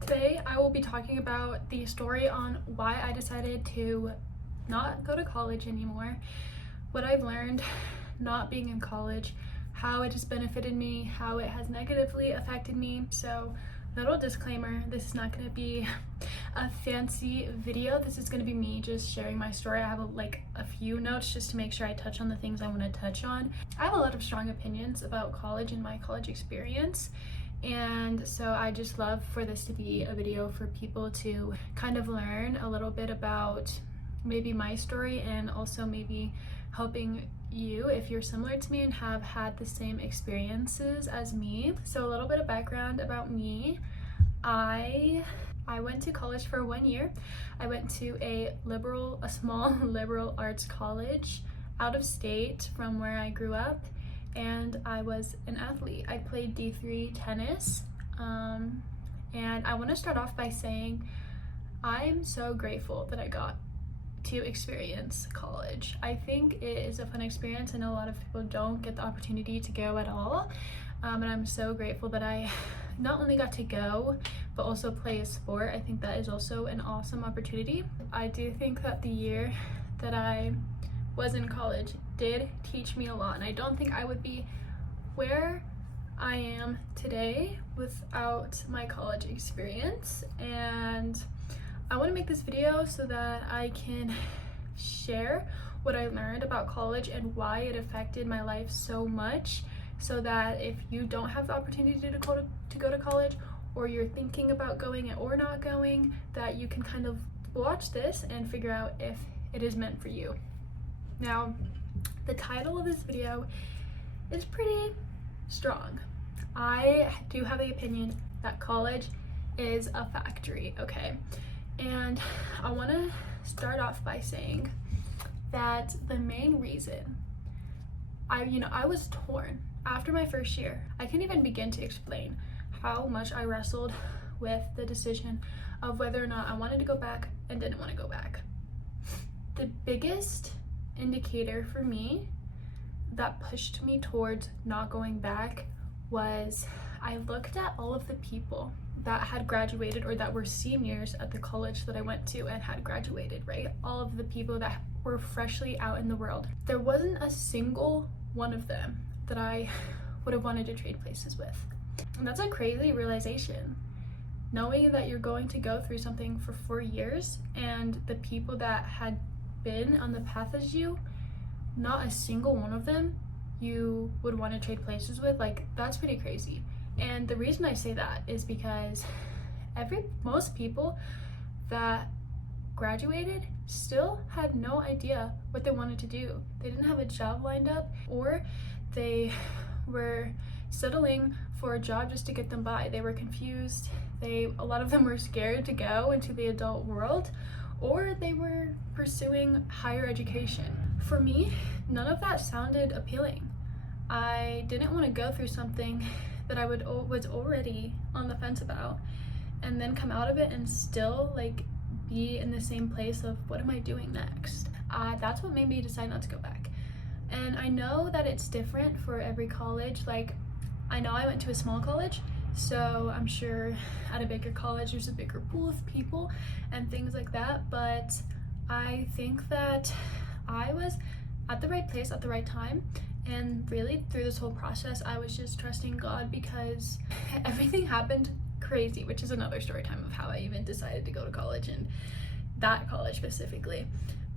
Today I will be talking about the story on why I decided to not go to college anymore, what I've learned not being in college, how it has benefited me, how it has negatively affected me. So, little disclaimer, this is not going to be a fancy video. This is going to be me just sharing my story. I have a few notes just to make sure I touch on the things I want to touch on. I have a lot of strong opinions about college and my college experience. And so I just love for this to be a video for people to kind of learn a little bit about maybe my story, and also maybe helping you if you're similar to me and have had the same experiences as me. So a little bit of background about me. I went to college for 1 year. I went to a small liberal arts college out of state from where I grew up. And I was an athlete. I played D3 tennis. And I want to start off by saying I'm so grateful that I got to experience college. I think it is a fun experience. I know a lot of people don't get the opportunity to go at all. And I'm so grateful that I not only got to go, but also play a sport. I think that is also an awesome opportunity. I do think that the year that I was in college did teach me a lot, and I don't think I would be where I am today without my college experience. And I want to make this video so that I can share what I learned about college and why it affected my life so much, so that if you don't have the opportunity to go to college, or you're thinking about going or not going, that you can kind of watch this and figure out if it is meant for you. Now, the title of this video is pretty strong. I do have the opinion that college is a factory, okay? And I want to start off by saying that the main reason I was torn after my first year. I can't even begin to explain how much I wrestled with the decision of whether or not I wanted to go back and didn't want to go back. The biggest indicator for me that pushed me towards not going back was I looked at all of the people that had graduated or that were seniors at the college that I went to and had graduated, right? All of the people that were freshly out in the world. There wasn't a single one of them that I would have wanted to trade places with. And that's a crazy realization. Knowing that you're going to go through something for 4 years, and the people that had been on the path as you, not a single one of them you would want to trade places with. That's pretty crazy. And the reason I say that is because most people that graduated still had no idea what they wanted to do. They didn't have a job lined up, or they were settling for a job just to get them by. They were confused. A lot of them were scared to go into the adult world, or they were pursuing higher education. For me, none of that sounded appealing. I didn't want to go through something that I was already on the fence about, and then come out of it and still be in the same place of what am I doing next. That's what made me decide not to go back. And I know that it's different for every college. I know I went to a small college, so I'm sure at a bigger college there's a bigger pool of people and things like that, but I think that I was at the right place at the right time. And really, through this whole process, I was just trusting God, because everything happened crazy, which is another story time of how I even decided to go to college, and that college specifically.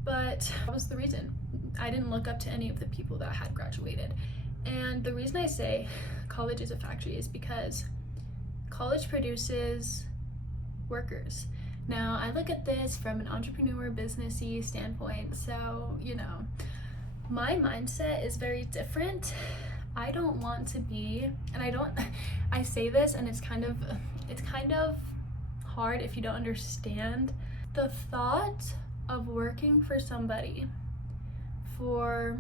But that was the reason. I didn't look up to any of the people that had graduated. And the reason I say college is a factory is because college produces workers. Now, I look at this from an entrepreneur, businessy standpoint, so, my mindset is very different. I don't want to be, I say this, and it's kind of hard if you don't understand. The thought of working for somebody for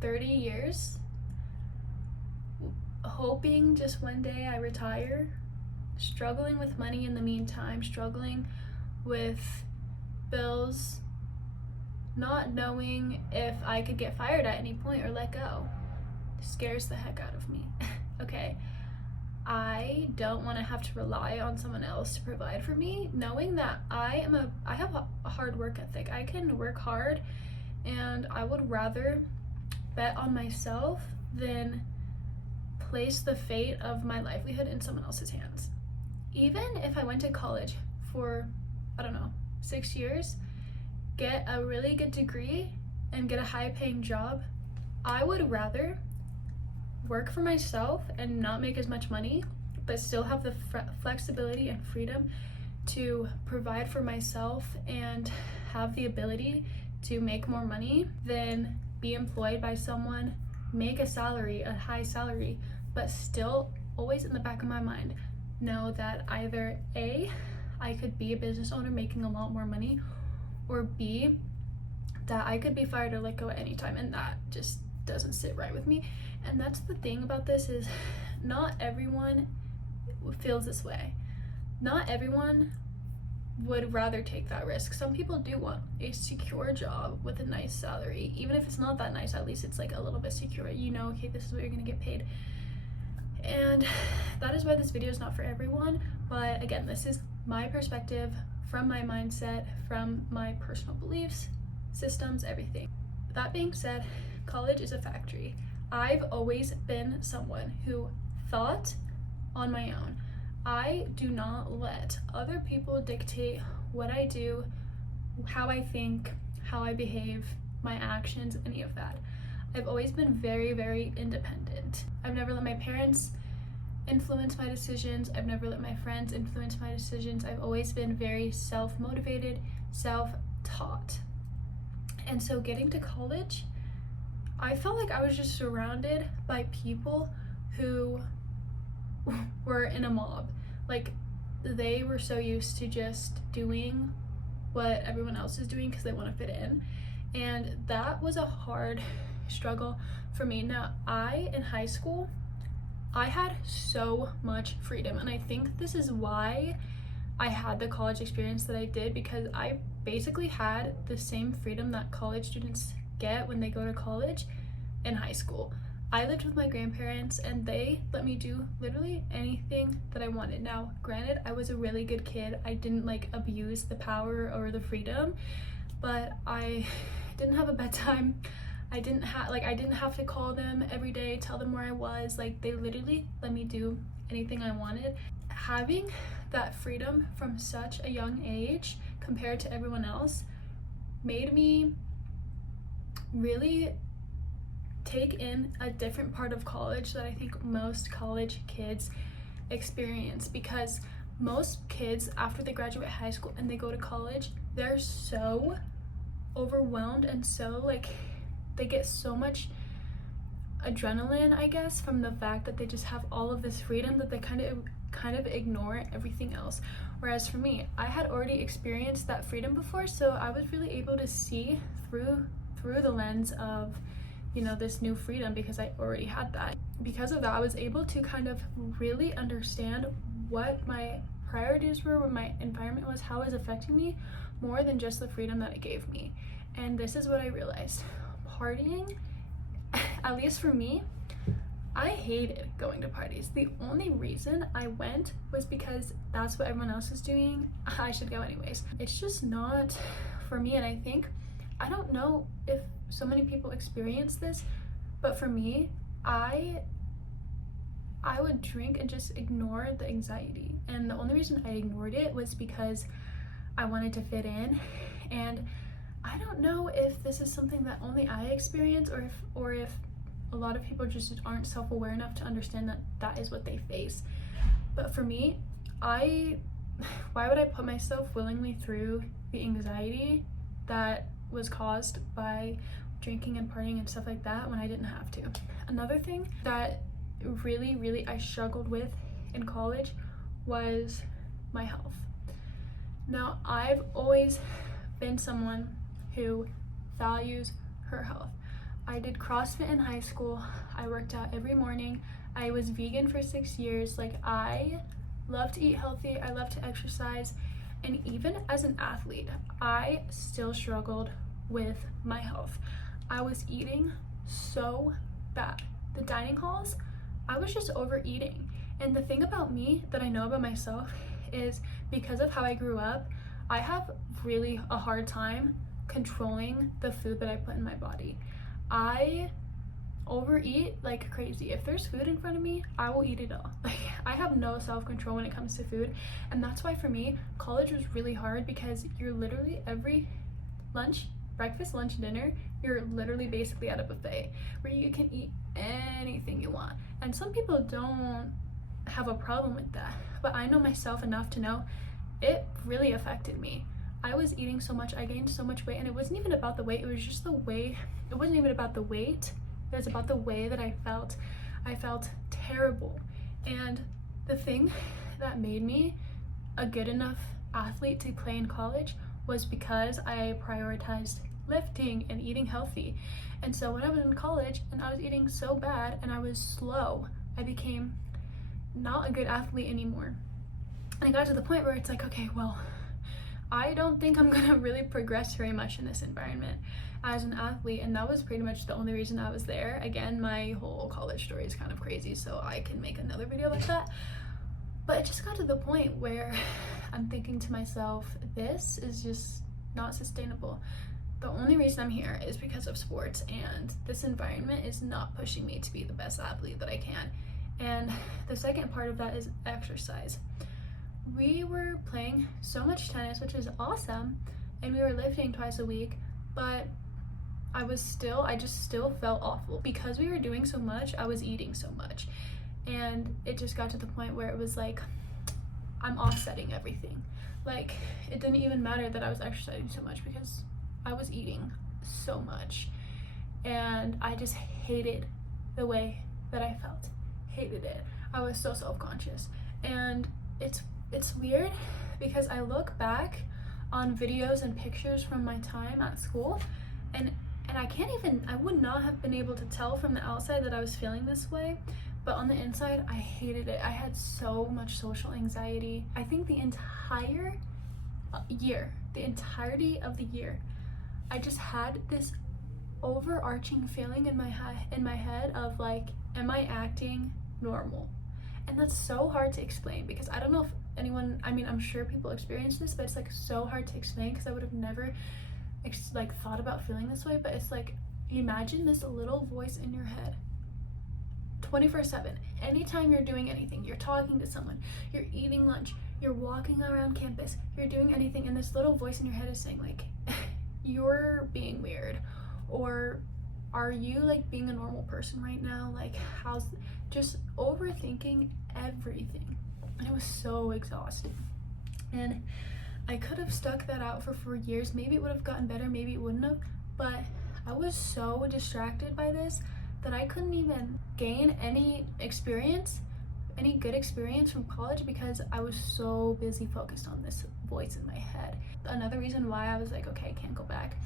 30 years, hoping just one day I retire, struggling with money in the meantime, struggling with bills, not knowing if I could get fired at any point or let go, scares the heck out of me. Okay, I don't want to have to rely on someone else to provide for me, knowing that I have a hard work ethic. I can work hard, and I would rather bet on myself than place the fate of my livelihood in someone else's hands. Even if I went to college for, I don't know, 6 years, get a really good degree and get a high paying job, I would rather work for myself and not make as much money, but still have the flexibility and freedom to provide for myself and have the ability to make more money than be employed by someone, make a salary, a high salary, but still always in the back of my mind know that either A, I could be a business owner making a lot more money, or B, that I could be fired or let go at any time, and that just doesn't sit right with me. And that's the thing about this, is not everyone feels this way. Not everyone would rather take that risk. Some people do want a secure job with a nice salary. Even if it's not that nice, at least it's like a little bit secure. You know, okay, this is what you're gonna get paid. And that is why this video is not for everyone. But again, this is my perspective from my mindset, from my personal beliefs, systems, everything. That being said, college is a factory. I've always been someone who thought on my own. I do not let other people dictate what I do, how I think, how I behave, my actions, any of that. I've always been very, very independent. I've never let my parents influence my decisions. I've never let my friends influence my decisions. I've always been very self-motivated, self-taught. And so getting to college, I felt like I was just surrounded by people who were in a mob. Like, they were so used to just doing what everyone else is doing because they want to fit in. And that was a hard struggle for me. Now, in high school, I had so much freedom, and I think this is why I had the college experience that I did, because I basically had the same freedom that college students get when they go to college in high school. I lived with my grandparents, and they let me do literally anything that I wanted. Now, granted, I was a really good kid. I didn't like abuse the power or the freedom, but I didn't have a bedtime. I didn't have to call them every day, tell them where I was. Like, they literally let me do anything I wanted. Having that freedom from such a young age compared to everyone else made me really take in a different part of college that I think most college kids experience, because most kids, after they graduate high school and they go to college, they're so overwhelmed and so like they get so much adrenaline, I guess, from the fact that they just have all of this freedom that they kind of ignore everything else. Whereas for me, I had already experienced that freedom before, so I was really able to see through the lens of, you know, this new freedom, because I already had that. Because of that, I was able to kind of really understand what my priorities were, what my environment was, how it was affecting me, more than just the freedom that it gave me. And this is what I realized. Partying, at least for me, I hated going to parties. The only reason I went was because that's what everyone else is doing. I should go anyways. It's just not for me, and I don't know if so many people experience this, but for me, I would drink and just ignore the anxiety. And the only reason I ignored it was because I wanted to fit in. And I don't know if this is something that only I experience, or if a lot of people just aren't self-aware enough to understand that that is what they face. But for me, why would I put myself willingly through the anxiety that was caused by drinking and partying and stuff like that when I didn't have to? Another thing that really I struggled with in college was my health. Now, I've always been someone who values her health. I did CrossFit in high school. I worked out every morning. I was vegan for 6 years. Like, I love to eat healthy. I love to exercise. And even as an athlete, I still struggled with my health. I was eating so bad. The dining halls, I was just overeating. And the thing about me that I know about myself is because of how I grew up, I have really a hard time controlling the food that I put in my body. I overeat like crazy. If there's food in front of me, I will eat it all. Like, I have no self-control when it comes to food, and that's why for me college was really hard, because you're literally every lunch, breakfast, lunch, dinner, you're literally basically at a buffet where you can eat anything you want. And some people don't have a problem with that, but I know myself enough to know it really affected me. I was eating so much, I gained so much weight, and it wasn't even about the weight, it was just the way, it wasn't even about the weight, it was about the way that I felt. I felt terrible. And the thing that made me a good enough athlete to play in college was because I prioritized lifting and eating healthy. And so when I was in college and I was eating so bad and I was slow, I became not a good athlete anymore. And I got to the point where it's like, okay, well, I don't think I'm gonna really progress very much in this environment as an athlete, and that was pretty much the only reason I was there. Again, my whole college story is kind of crazy, so I can make another video like that. But it just got to the point where I'm thinking to myself, this is just not sustainable. The only reason I'm here is because of sports, and this environment is not pushing me to be the best athlete that I can. And the second part of that is exercise. We were playing so much tennis, which is awesome, and we were lifting twice a week, but I just still felt awful. Because we were doing so much, I was eating so much. And it just got to the point where it was like, I'm offsetting everything. Like, it didn't even matter that I was exercising so much because I was eating so much. And I just hated the way that I felt. Hated it. I was so self-conscious. And it's weird because I look back on videos and pictures from my time at school, and I would not have been able to tell from the outside that I was feeling this way, but on the inside, I hated it. I had so much social anxiety. I think the entire year, the entirety of the year, I just had this overarching feeling in my head of like, am I acting normal? And that's so hard to explain, because I don't know if anyone, I mean, I'm sure people experience this, but it's like so hard to explain because I would have never like thought about feeling this way. But it's like, imagine this little voice in your head 24/7. Anytime you're doing anything, you're talking to someone, you're eating lunch, you're walking around campus, you're doing anything, and this little voice in your head is saying like, you're being weird, or are you like being a normal person right now? Like, how's, just overthinking everything. And it was so exhausting. And I could have stuck that out for 4 years. Maybe it would have gotten better, maybe it wouldn't have, but I was so distracted by this that I couldn't even gain any experience, any good experience from college, because I was so busy focused on this voice in my head. Another reason why I was like, okay, I can't go back.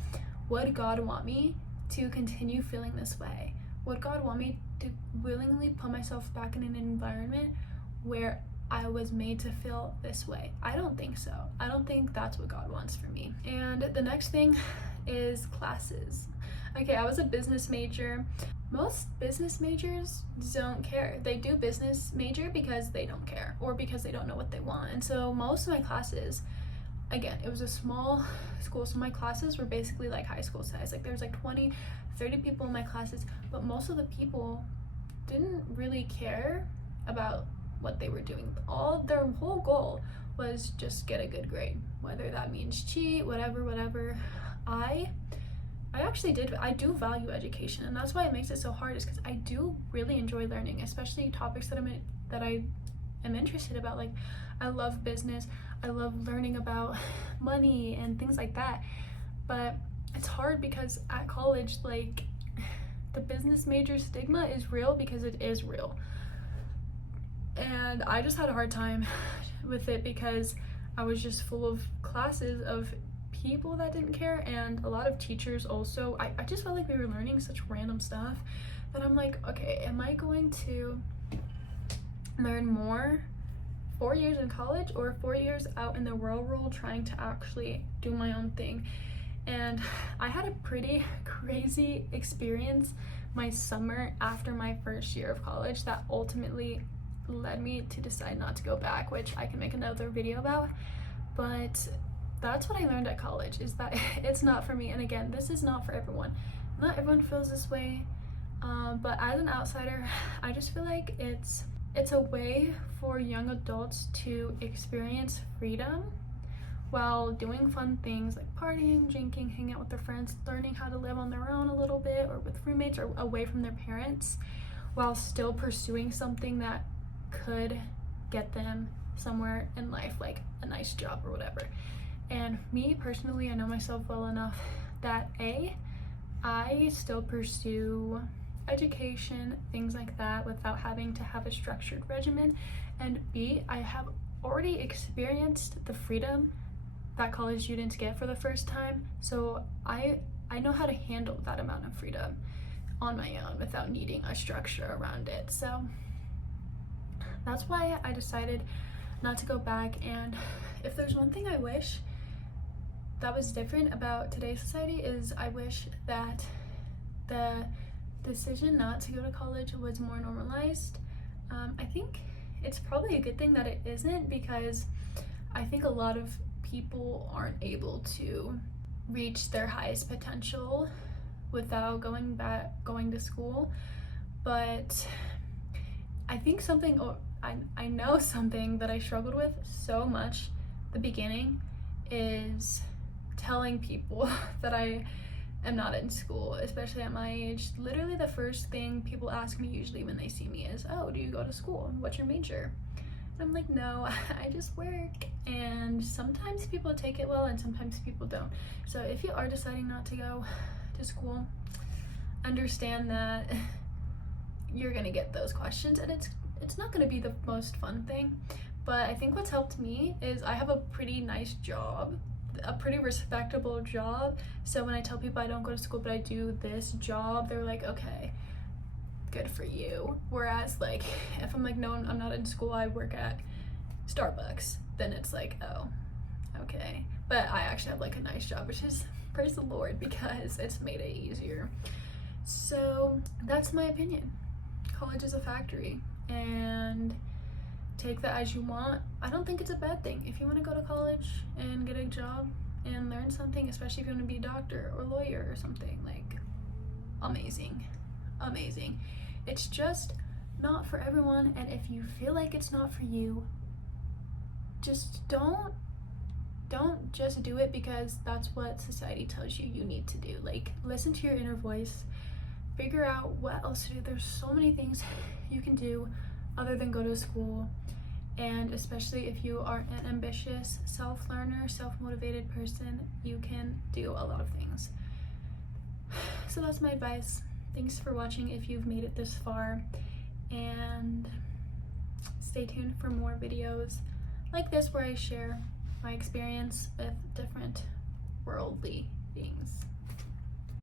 Would God want me to continue feeling this way? Would God want me to willingly put myself back in an environment where I was made to feel this way? I don't think so. I don't think that's what God wants for me. And the next thing is classes. Okay, I was a business major. Most business majors don't care. They do business major because they don't care, or because they don't know what they want. And so most of my classes, again, it was a small school, so my classes were basically like high school size. Like, there was like 20, 30 people in my classes, but most of the people didn't really care about what they were doing. Their whole goal was just get a good grade, whether that means cheat, whatever. I do value education, and that's why it makes it so hard, is because I do really enjoy learning, especially topics that I am interested about. Like, I love business, I love learning about money and things like that. But it's hard because at college, like, the business major stigma is real, because it is real. And I just had a hard time with it because I was just full of classes of people that didn't care, and a lot of teachers also. I just felt like we were learning such random stuff that I'm like, okay, am I going to learn more 4 years in college or 4 years out in the real world trying to actually do my own thing? And I had a pretty crazy experience my summer after my first year of college that ultimately led me to decide not to go back, which I can make another video about. But that's what I learned at college, is that it's not for me. And again, this is not for everyone. Not everyone feels this way, but as an outsider, I just feel like it's a way for young adults to experience freedom while doing fun things like partying, drinking, hanging out with their friends, learning how to live on their own a little bit, or with roommates, or away from their parents, while still pursuing something that could get them somewhere in life, like a nice job or whatever. And me personally, I know myself well enough that I still pursue education, things like that, without having to have a structured regimen, and B, I have already experienced the freedom that college students get for the first time, so I know how to handle that amount of freedom on my own without needing a structure around it. So that's why I decided not to go back. And if there's one thing I wish that was different about today's society, is I wish that the decision not to go to college was more normalized. I think it's probably a good thing that it isn't, because I think a lot of people aren't able to reach their highest potential without going to school. But I think I know something that I struggled with so much at the beginning is telling people that I am not in school, especially at my age. Literally the first thing people ask me usually when they see me is, oh, do you go to school? What's your major? And I'm like, no, I just work. And sometimes people take it well and sometimes people don't. So if you are deciding not to go to school, understand that you're gonna get those questions, and it's not gonna be the most fun thing. But I think what's helped me is I have a pretty nice job, a pretty respectable job. So when I tell people I don't go to school but I do this job, they're like, okay, good for you. Whereas like if I'm like, no, I'm not in school, I work at Starbucks, then it's like, oh, okay. But I actually have like a nice job, which is, praise the Lord, because it's made it easier. So that's my opinion. College is a factory, and take that as you want. I don't think it's a bad thing. If you want to go to college and get a job and learn something, especially if you want to be a doctor or lawyer or something, like, amazing. It's just not for everyone, and if you feel like it's not for you, just don't just do it because that's what society tells you need to do. Like, listen to your inner voice, figure out what else to do. There's so many things you can do other than go to school. And especially if you are an ambitious self-learner, self-motivated person, you can do a lot of things. So that's my advice. Thanks for watching if you've made it this far, and stay tuned for more videos like this where I share my experience with different worldly things.